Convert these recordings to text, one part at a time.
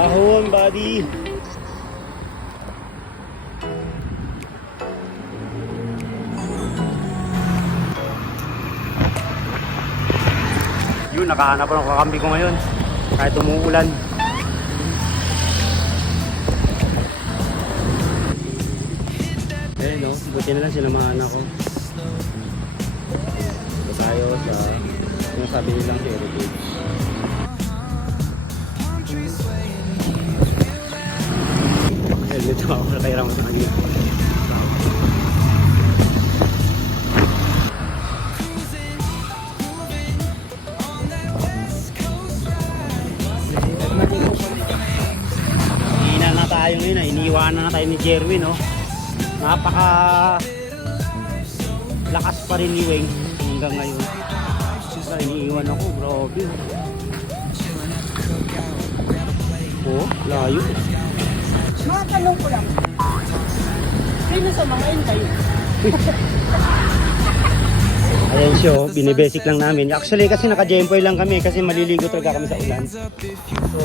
Ahon, buddy. Yun, nakahanap ako ng kakambi ko ngayon. Kahit umuulan. Eh no, buti na lang sinamahan ako. Ito tayo sa yung sabi nilang heritage. Helmet ako, nakairam ko sa kanina. Hina na tayo ngayon, iniiwanan na tayo ni Jerwin, no? Napaka lakas pa rin ni Weng hanggang ngayon. Iniiwan ako, grabe. Oh, layo. Mga tanong ko lang. Sino sa mga yun kayo? Ayan siya, binibasic lang namin. Actually kasi naka-jempoy lang kami kasi maliligo talaga kami sa ulan. So,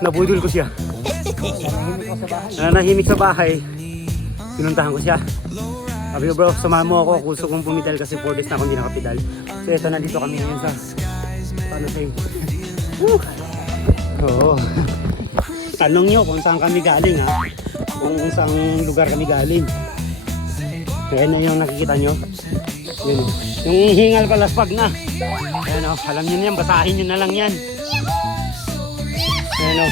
nabudol ko siya. Nahimik sa bahay. Pinuntahan ko siya. Sabi ko, bro, samahan mo ako. Gusto kong pumidal kasi 4 days na akong hindi nakapidal. So ito, nandito kami ngayon sa paano sa'yo? Oo. Tanong nyo kung saan kami galing, ha? Kung saan lugar kami galing. Kaya na yung nakikita nyo. Yun. Yung hingal palaspag na. Ayan o, alam nyo na yan, basahin nyo na lang yan. Ayan o.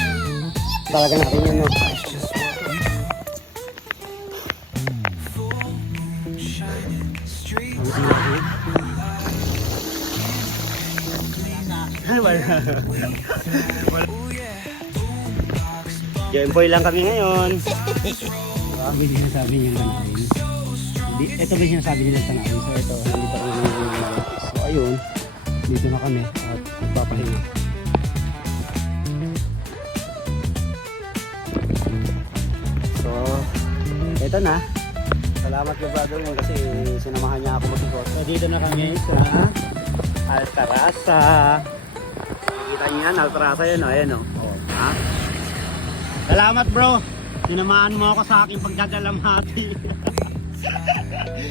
Talaga natin yun o. Wala. Jempoy lang kami ngayon. May sinasabi niyo tanawin. Ito ba sinasabi nila tanawin? So ito, nandito kami ng so ayun, dito na kami at magpapahinga. So, ito na. Salamat kay brother mo kasi sinamahan niya ako mag-ikot. So dito na kami sa Altarasa. Kita niyo yan, Altarasa yun o. Ayan o. Ha? Salamat bro. Sinamahan mo ako sa aking pagdadalamhati.